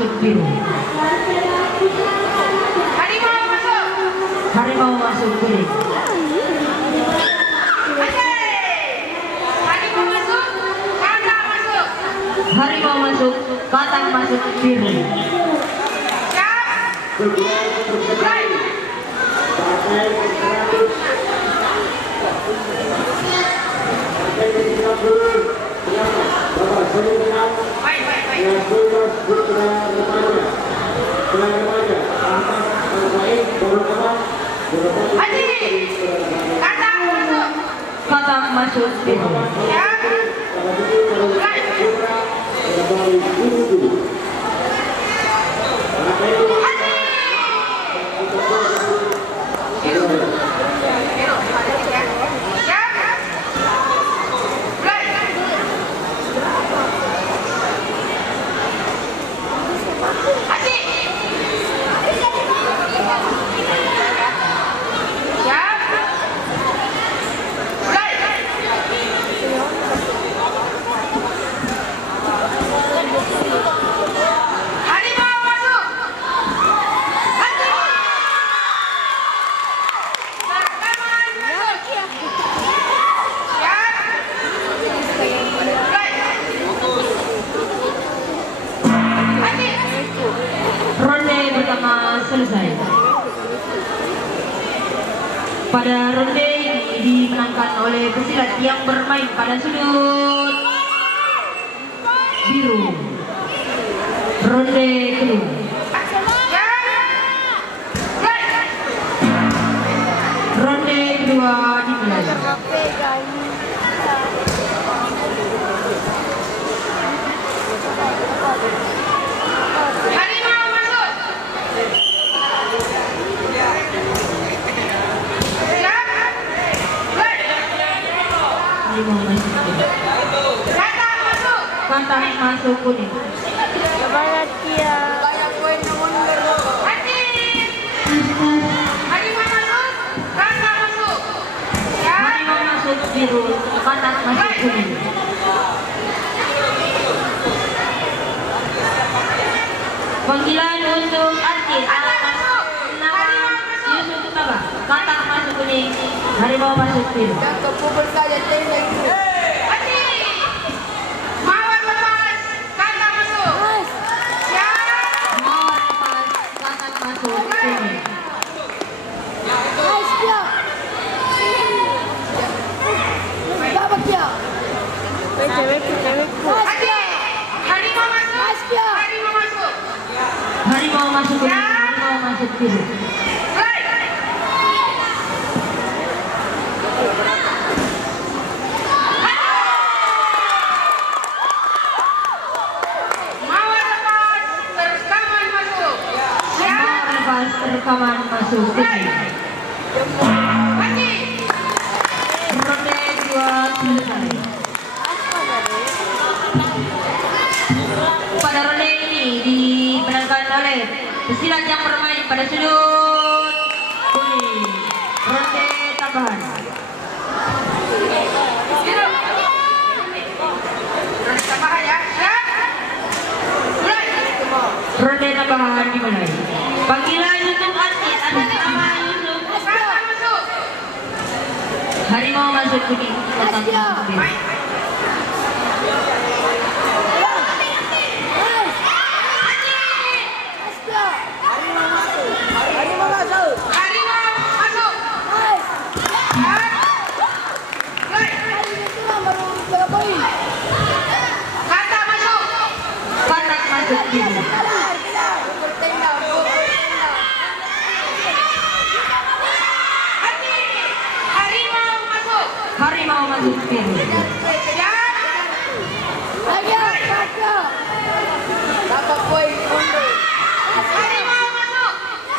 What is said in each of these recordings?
masuk biru. Harimau masuk kuning. Harimau masuk, katak masuk biru. Katak masuk biru. Selesai. Pada ronde ini dimenangkan oleh pesilat yang bermain pada sudut biru. Ronde kedua. Ronde kedua dimulai. Katak masuk kuning. Banyak dia. Banyak poin namun Harimau masuk biru, katak masuk kuning. Panggilan untuk artis atas nama Yusuf Taba. Katak masuk kuning, harimau masuk biru. kepukul saja tembak. Harimau masuk kuning, harimau masuk biru. Rekaman masuk kuning. Ronde kedua selesai. Pada ronde ini dimenangkan oleh pesilat yang bermain pada sudut kuning. Ronde tambahan. Ronde tambahan dimulai. Panggilan untuk artis atas nama Yusuf. Harimau masuk kuning, katak masuk biru. Katak masuk biru. Harimau masuk biru.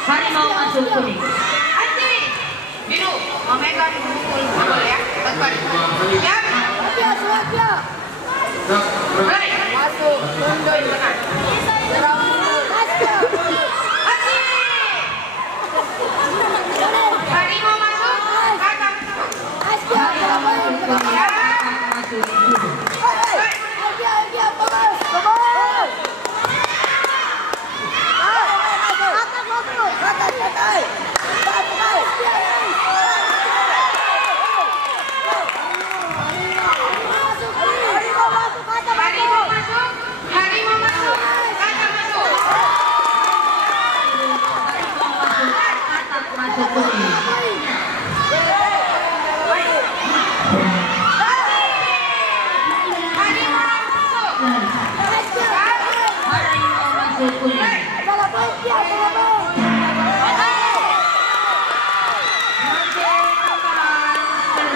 Harimau masuk kuning. Biru, memegang pukul ya. Siap. Masuk, mundur tengah. Harimau masuk, katak Masuk biru.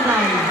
selesai.